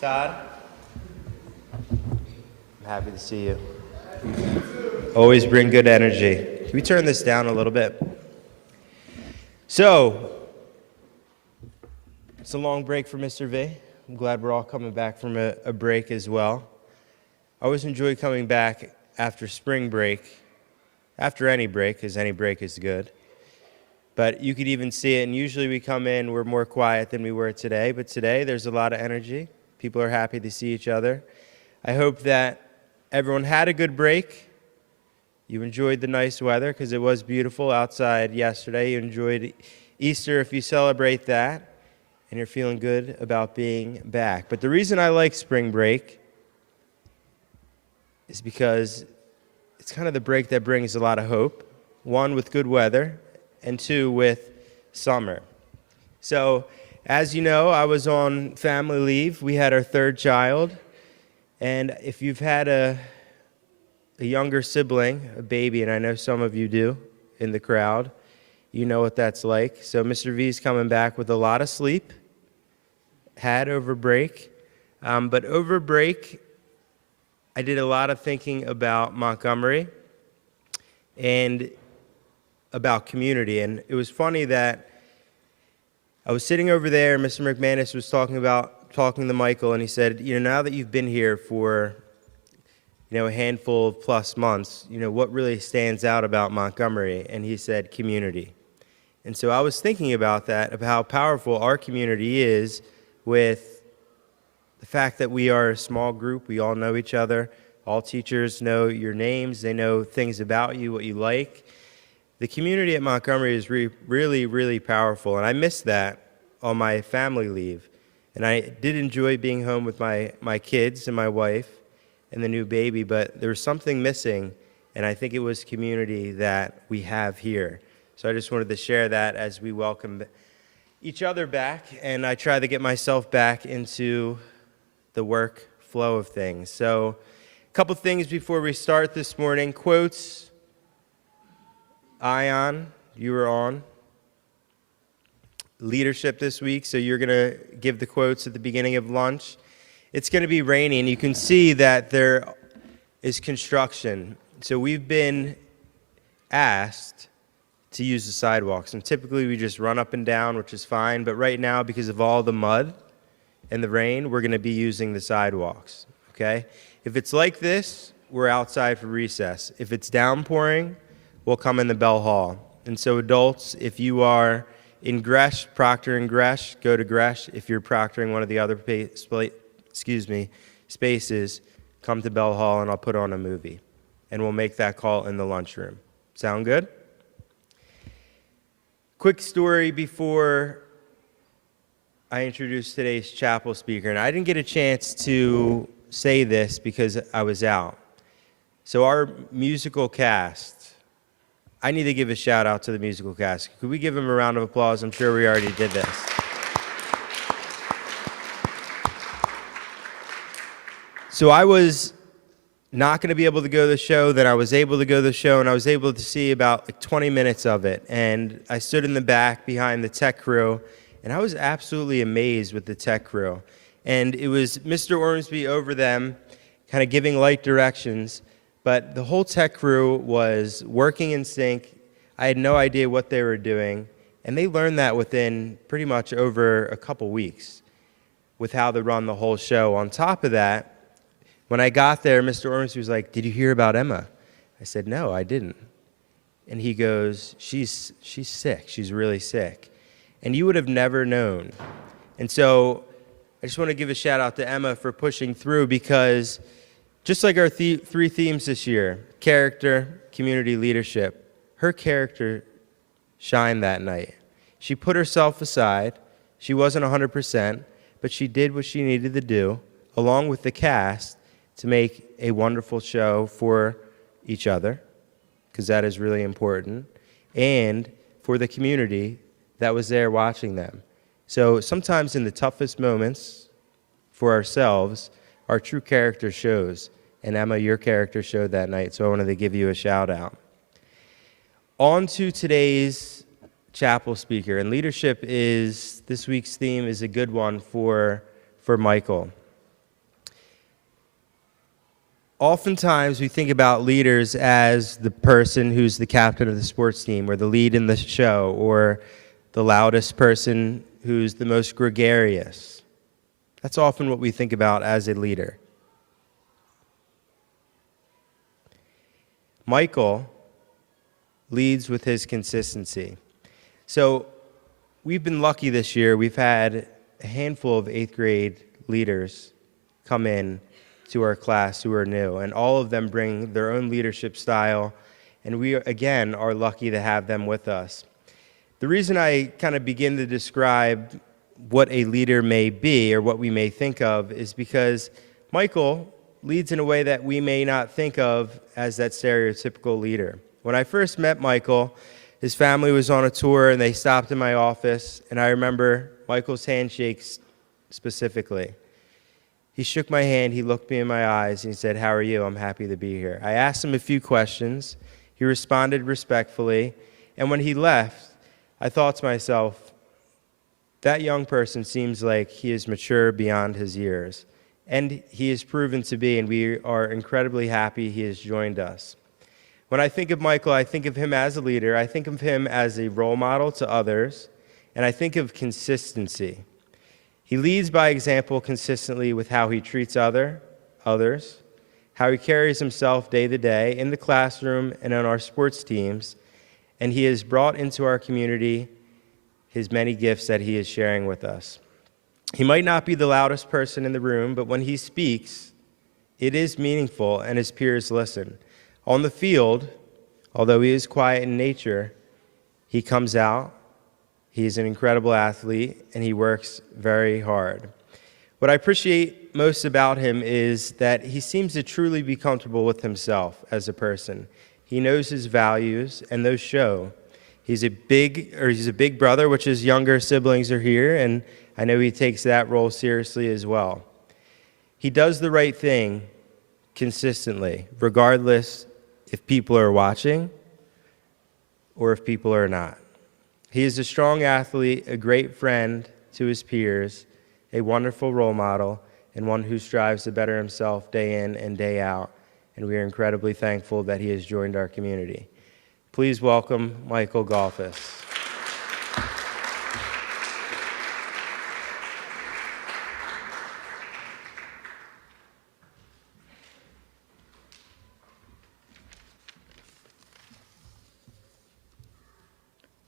Todd, I'm happy to see you. Always bring good energy. Can we turn this down a little bit? So, it's a long break for Mr. V. I'm glad we're all coming back from a break as well. I always enjoy coming back after spring break, after any break, because any break is good. But you could even see it, and usually we come in, we're more quiet than we were today, but today there's a lot of energy. People are happy to see each other. I hope that everyone had a good break. You enjoyed the nice weather, because it was beautiful outside yesterday. You enjoyed Easter if you celebrate that, and you're feeling good about being back. But the reason I like spring break is because it's kind of the break that brings a lot of hope. One, with good weather, and two, with summer. So, as you know, I was on family leave. We had our third child. And if you've had a younger sibling, a baby, and I know some of you do in the crowd, you know what that's like. So Mr. V's coming back with a lot of sleep, had over break. But over break, I did a lot of thinking about Montgomery and about community. And it was funny that I was sitting over there, and Mr. McManus was talking to Michael, and he said, now that you've been here for, a handful of plus months, what really stands out about Montgomery? And he said, community. And so I was thinking about that, of how powerful our community is with the fact that we are a small group. We all know each other. All teachers know your names. They know things about you, what you like. The community at Montgomery is really, really powerful, and I missed that on my family leave. And I did enjoy being home with my kids and my wife and the new baby, but there was something missing, and I think it was community that we have here. So I just wanted to share that as we welcome each other back, and I try to get myself back into the work flow of things. So a couple things before we start this morning. Quotes. Ion, you were on leadership this week, so you're going to give the quotes at the beginning of lunch. It's going to be rainy, and you can see that there is construction. So we've been asked to use the sidewalks, and typically we just run up and down, which is fine, but right now, because of all the mud and the rain, we're going to be using the sidewalks, okay? If it's like this, we're outside for recess. If it's downpouring, we'll come in the Bell Hall. And so adults, if you are in Gresh, Proctor and Gresh, go to Gresh. If you're proctoring one of the other spaces, come to Bell Hall and I'll put on a movie. And we'll make that call in the lunchroom. Sound good? Quick story before I introduce today's chapel speaker. And I didn't get a chance to say this because I was out. So our musical cast, I need to give a shout out to the musical cast. Could we give them a round of applause? I'm sure we already did this. So I was not going to be able to go to the show, then I was able to go to the show, and I was able to see about 20 minutes of it. And I stood in the back behind the tech crew, and I was absolutely amazed with the tech crew. And it was Mr. Ormsby over them, kind of giving light directions. But the whole tech crew was working in sync. I had no idea what they were doing, and they learned that within pretty much over a couple weeks with how to run the whole show. On top of that, when I got there, Mr. Ormsby was like, "Did you hear about Emma?" I said, "No, I didn't." And he goes, she's sick. She's really sick. And you would have never known. And so I just want to give a shout out to Emma for pushing through, because just like our three themes this year, character, community, leadership, her character shined that night. She put herself aside. She wasn't 100%, but she did what she needed to do, along with the cast, to make a wonderful show for each other, because that is really important, and for the community that was there watching them. So sometimes in the toughest moments for ourselves, our true character shows. And Emma, your character showed that night, so I wanted to give you a shout out. On to today's chapel speaker, and leadership is, this week's theme is a good one for Michael. Oftentimes we think about leaders as the person who's the captain of the sports team or the lead in the show or the loudest person who's the most gregarious. That's often what we think about as a leader. Michael leads with his consistency. So we've been lucky this year. We've had a handful of 8th grade leaders come in to our class who are new, and all of them bring their own leadership style, and we, again, are lucky to have them with us. The reason I kind of begin to describe what a leader may be or what we may think of is because Michael leads in a way that we may not think of as that stereotypical leader. When I first met Michael, his family was on a tour and they stopped in my office, and I remember Michael's handshakes specifically. He shook my hand, he looked me in my eyes, and he said, "How are you? I'm happy to be here." I asked him a few questions. He responded respectfully, and when he left, I thought to myself, that young person seems like he is mature beyond his years, and he is proven to be, and we are incredibly happy he has joined us. When I think of Michael, I think of him as a leader, I think of him as a role model to others, and I think of consistency. He leads by example consistently with how he treats others, how he carries himself day to day in the classroom and on our sports teams, and he has brought into our community his many gifts that he is sharing with us. He might not be the loudest person in the room, but when he speaks, it is meaningful and his peers listen. On the field, although he is quiet in nature, he comes out. He's an incredible athlete, and he works very hard. What I appreciate most about him is that he seems to truly be comfortable with himself as a person. He knows his values, and those show. He's a big brother, which his younger siblings are here, and I know he takes that role seriously as well. He does the right thing consistently, regardless if people are watching or if people are not. He is a strong athlete, a great friend to his peers, a wonderful role model, and one who strives to better himself day in and day out. And we are incredibly thankful that he has joined our community. Please welcome Michael Goffice.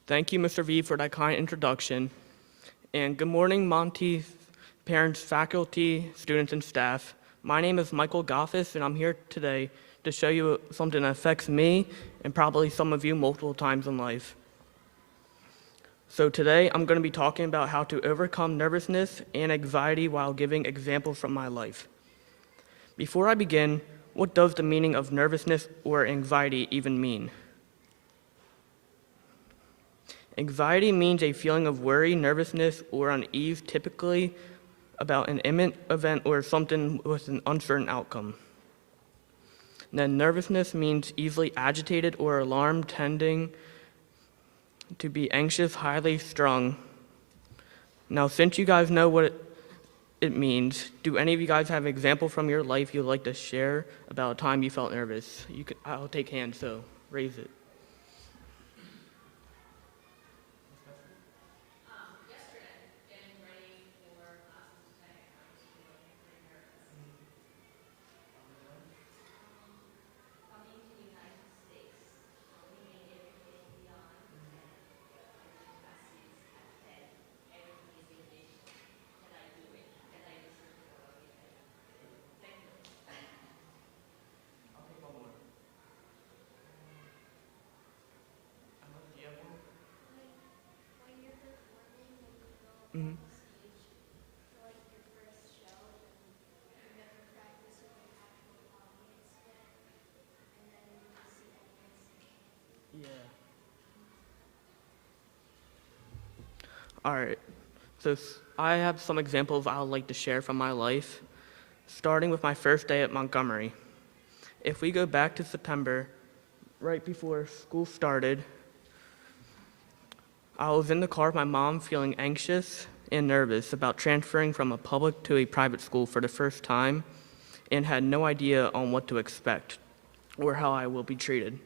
Thank you, Mr. V, for that kind introduction. And good morning, Monty, parents, faculty, students, and staff. My name is Michael Goffice, and I'm here today to show you something that affects me and probably some of you multiple times in life. So today, I'm going to be talking about how to overcome nervousness and anxiety while giving examples from my life. Before I begin, what does the meaning of nervousness or anxiety even mean? Anxiety means a feeling of worry, nervousness, or unease, typically about an imminent event or something with an uncertain outcome. And then nervousness means easily agitated or alarmed, tending to be anxious, highly strung. Now, since you guys know what it means, do any of you guys have an example from your life you'd like to share about a time you felt nervous? I'll take hands, so raise it. Mm-hmm. Yeah. All right. So I have some examples I would like to share from my life, starting with my first day at Montgomery. If we go back to September, right before school started, I was in the car with my mom feeling anxious and nervous about transferring from a public to a private school for the first time, and had no idea on what to expect or how I will be treated.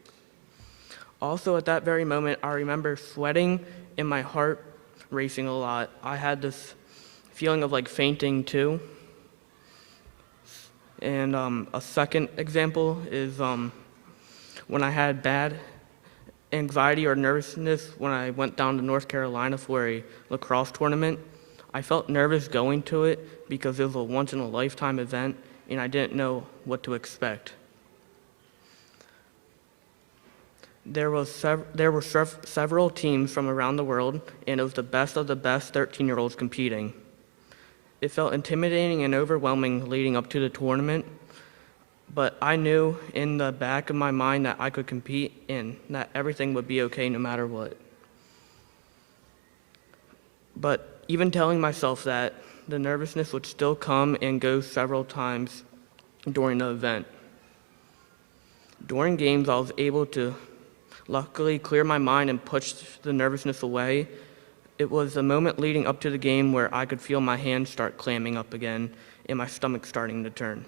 Also, at that very moment, I remember sweating and my heart racing a lot. I had this feeling of like fainting too. And a second example is when I had bad anxiety or nervousness when I went down to North Carolina for a lacrosse tournament. I felt nervous going to it because it was a once-in-a-lifetime event, and I didn't know what to expect. There were several teams from around the world, and it was the best of the best 13-year-olds competing. It felt intimidating and overwhelming leading up to the tournament, but I knew in the back of my mind that I could compete and that everything would be okay no matter what. But even telling myself that, the nervousness would still come and go several times during the event. During games, I was able to luckily clear my mind and push the nervousness away. It was the moment leading up to the game where I could feel my hands start clamming up again and my stomach starting to turn.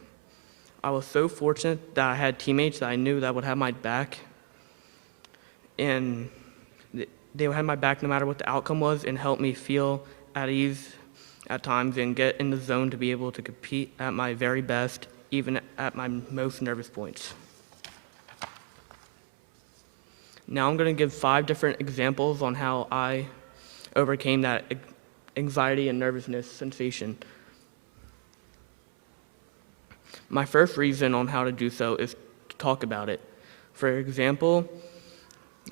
I was so fortunate that I had teammates that I knew that would have my back, and they would have my back no matter what the outcome was and help me feel at ease at times and get in the zone to be able to compete at my very best, even at my most nervous points. Now I'm going to give 5 different examples on how I overcame that anxiety and nervousness sensation. My first reason on how to do so is to talk about it. For example,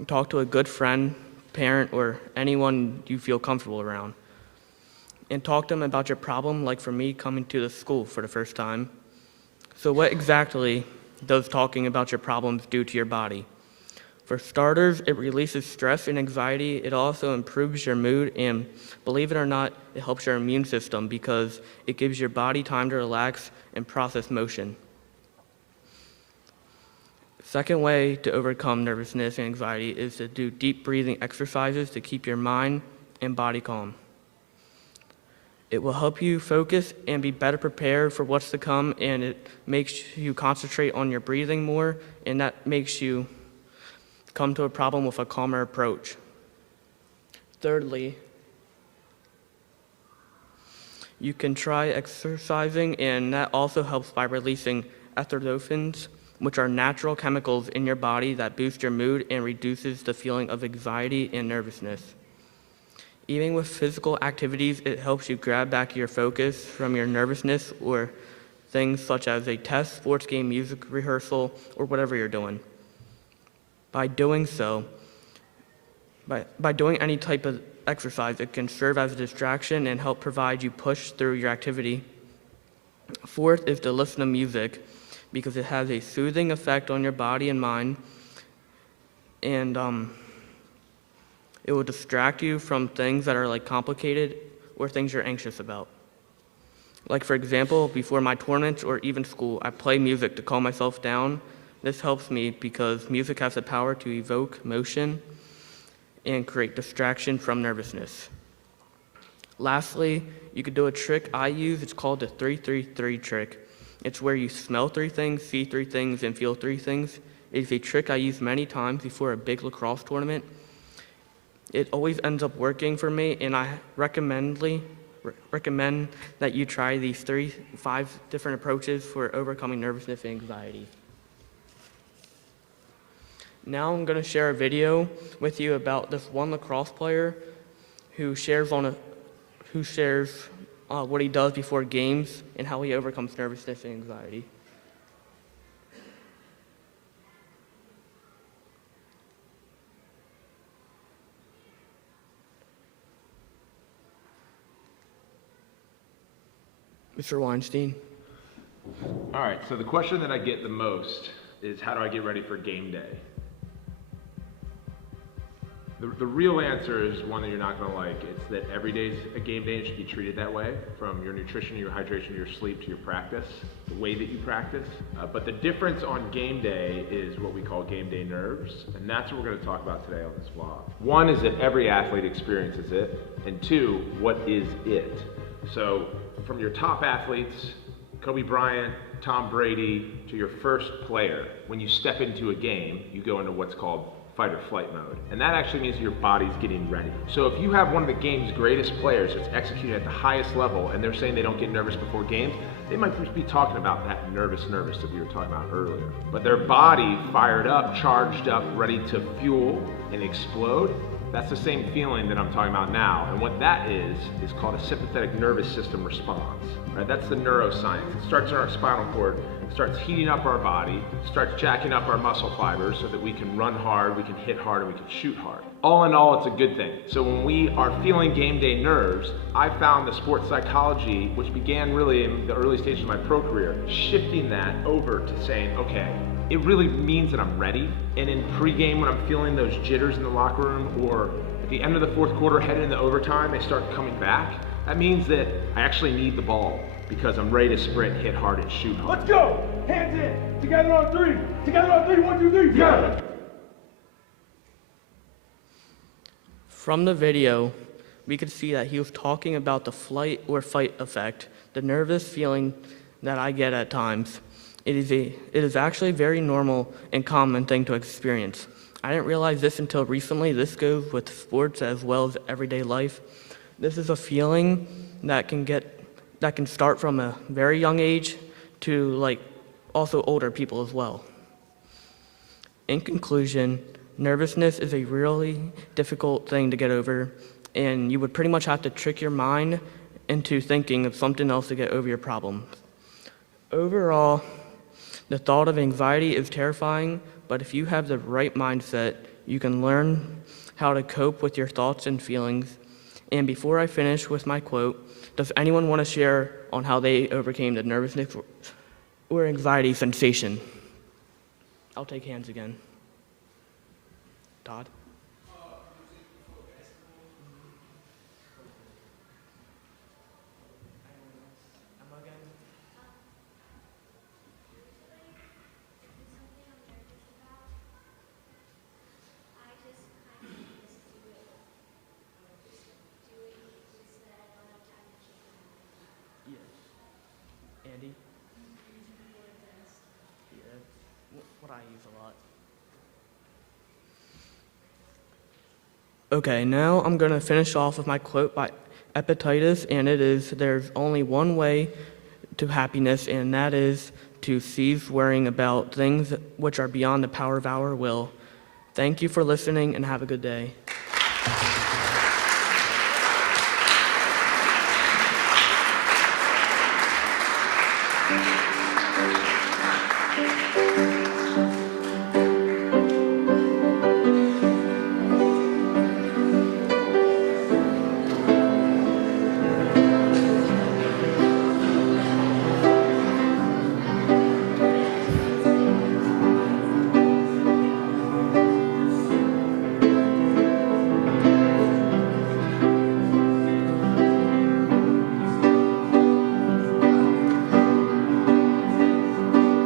talk to a good friend, parent, or anyone you feel comfortable around. And talk to them about your problem, like for me coming to the school for the first time. So what exactly does talking about your problems do to your body? For starters, it releases stress and anxiety. It also improves your mood, and believe it or not, it helps your immune system because it gives your body time to relax and process motion. Second way to overcome nervousness and anxiety is to do deep breathing exercises to keep your mind and body calm. It will help you focus and be better prepared for what's to come, and it makes you concentrate on your breathing more, and that makes you come to a problem with a calmer approach. Thirdly, you can try exercising, and that also helps by releasing endorphins, which are natural chemicals in your body that boost your mood and reduces the feeling of anxiety and nervousness. Even with physical activities, it helps you grab back your focus from your nervousness or things such as a test, sports game, music rehearsal, or whatever you're doing. By doing so, by doing any type of exercise, it can serve as a distraction and help provide you push through your activity. Fourth is to listen to music because it has a soothing effect on your body and mind, and it will distract you from things that are like complicated or things you're anxious about. Like for example, before my tournaments or even school, I play music to calm myself down. This helps me because music has the power to evoke motion and create distraction from nervousness. Lastly, you could do a trick I use. It's called the 3-3-3 trick. It's where you smell 3 things, see 3 things, and feel 3 things. It is a trick I use many times before a big lacrosse tournament. It always ends up working for me, and I recommend that you try these 5 different approaches for overcoming nervousness and anxiety. Now I'm going to share a video with you about this one lacrosse player who shares what he does before games and how he overcomes nervousness and anxiety. Mr. Weinstein. All right, so the question that I get the most is how do I get ready for game day? The real answer is one that you're not going to like. It's that every day's a game day and should be treated that way, from your nutrition, your hydration, your sleep, to your practice, the way that you practice. But the difference on game day is what we call game day nerves, and that's what we're going to talk about today on this vlog. 1 is that every athlete experiences it, and 2, what is it? So from your top athletes, Kobe Bryant, Tom Brady to your first player, when you step into a game, you go into what's called fight or flight mode. And that actually means your body's getting ready. So if you have one of the game's greatest players that's executing at the highest level and they're saying they don't get nervous before games, they might just be talking about that nervous that we were talking about earlier. But their body fired up, charged up, ready to fuel and explode, that's the same feeling that I'm talking about now. And what that is called a sympathetic nervous system response. Right? That's the neuroscience. It starts in our spinal cord, starts heating up our body, starts jacking up our muscle fibers so that we can run hard, we can hit hard, and we can shoot hard. All in all, it's a good thing. So when we are feeling game day nerves, I found the sports psychology, which began really in the early stages of my pro career, shifting that over to saying, okay, it really means that I'm ready. And in pregame, when I'm feeling those jitters in the locker room, or at the end of the fourth quarter, heading into overtime, they start coming back. That means that I actually need the ball because I'm ready to sprint, hit hard, and shoot hard. Let's go! Hands in! Together on three! Together on three! 1, 2, 3! Together! From the video, we could see that he was talking about the flight or fight effect, the nervous feeling that I get at times. It is actually a very normal and common thing to experience. I didn't realize this until recently. This goes with sports as well as everyday life. This is a feeling that can start from a very young age to also older people as well. In conclusion, nervousness is a really difficult thing to get over, and you would pretty much have to trick your mind into thinking of something else to get over your problem. Overall, the thought of anxiety is terrifying, but if you have the right mindset, you can learn how to cope with your thoughts and feelings. And before I finish with my quote, does anyone want to share on how they overcame the nervousness or anxiety sensation? I'll take hands again. Todd? Andy? Yeah, what I use a lot. Okay, now I'm going to finish off with my quote by Epictetus, and it is, there's only one way to happiness, and that is to cease worrying about things which are beyond the power of our will. Thank you for listening, and have a good day.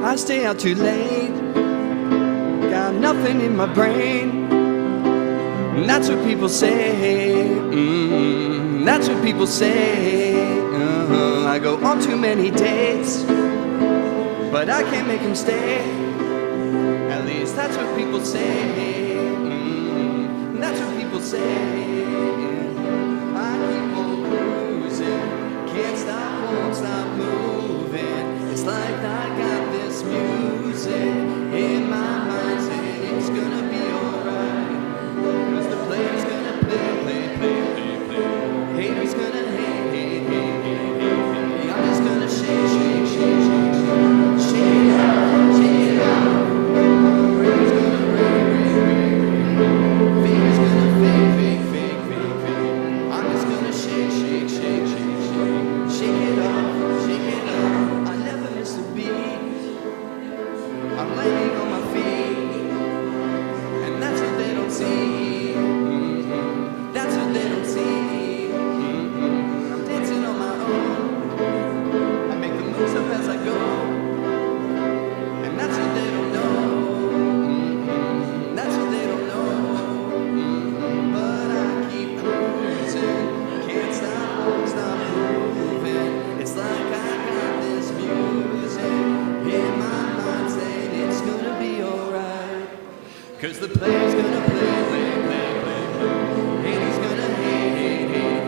I stay out too late, got nothing in my brain. And that's what people say, that's what people say. I go on too many dates, but I can't make them stay. At least that's what people say, that's what people say. I keep on cruising, can't stop, won't stop moving. It's like I got this music in my mind saying it's gonna be alright. Cause the player's gonna play. Haters gonna hate. I'm just gonna shake. Shake it out. Rain's gonna rain. Fingers gonna fake. 'cause the player's gonna play, and he's gonna hate,